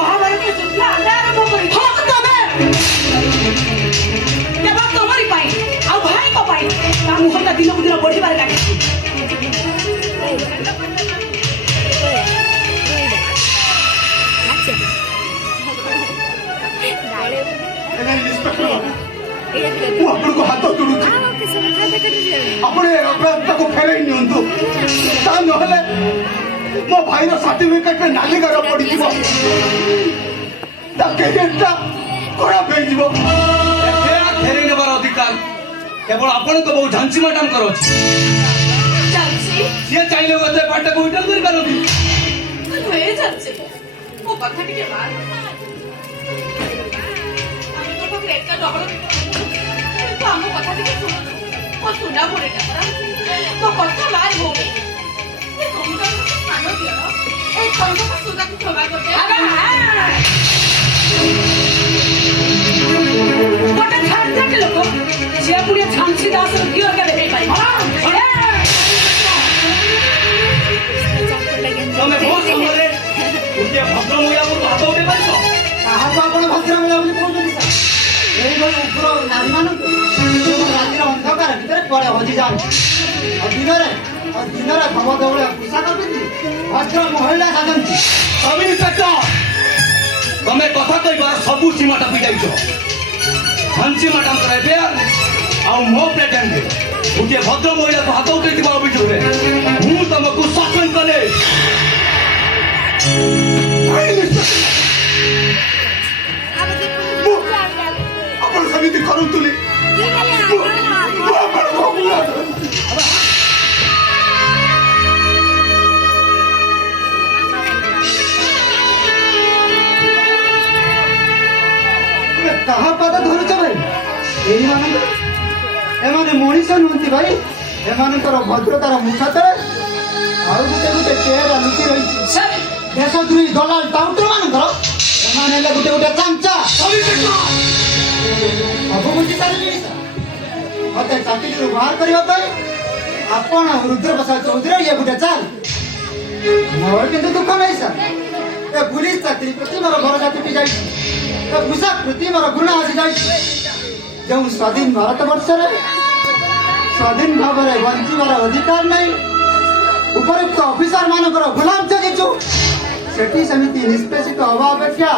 महाभारत सूचना आरंभ करी तमे केवल तमरी पाई आ भाई को पाई ता मुहता दिन को दिन बढ़िबार लागे आपन को हाथ जोड़ू अपने अपना को फेरे नियंतु ता नहले मो भाई रो सर्टिफिकेट में नाली कर पड़ी जीवो ता केजेंटा कोरा पे जीवो फेरे नेबार अधिकार केवल आपण को बहु झांसी मैडम करो झांसी ये चाइले गते पाटे को उठल कर करती तू ए झांसी मो कथा टिके बात हम तो पेट का डबल तो हम कथा टिके सुनो ओ सुना पड़ेगा तो कथा मार हो ये तुम का खानो दियो ए संग का सुदा को क्षमा कर दे अरे हां कोटा छाड़ दे के लोग जे पुरे झांसी दास क्यों के देई पाई तमे बहुत समरे उके भद्र मुया को हाथ उठे पाइछो कहा तो आपण भद्र मिला बोली कहउछन एई भाई ऊपर नारी मानु रातिर अंधकार भीतर पड़े हजी जान और दिनरे धम दौड़े पोशाक पिंधि भद्र महिला साजंती सब इंस्पेक्टर तमे कथा कहबार सबु सीमा टपी जाइछो झांसी मैडम करे बेर आ मो प्रेटेंड उके भद्र मुया को हाथ उठे दिबा अभियोग रे हूं तमको सस्पेंड करे आपण समिति करू तुली कहा पद धरुच भाई एही एमाने मनीष नुहति भाई एमानकर भद्रतार मुखा तले आउ गुटे गुटे चेहरा लुचि रही देशद्रोही दलाल टाउटर मानकर एमाने ले गुटे गुटे चांचा सब बुझी सारे मते चाकरी बाहर करबा आपण रुद्र प्रसाद चौधरी ये गुटे चाल मोर किंतु दुख नहीं सर ए पुलिस चाकरी प्रति मोर भरोसा टूटी जाई ए पोशाक प्रति मोर घृणा आसी जाई जो स्वाधीन भारत वर्ष रे स्वाधीन भाव रे बंचिबार अधिकार नहीं उपयुक्त ऑफिसर मानकर गुलाम चलिचु सेठी समिति निष्पेषित हवा अपेक्षा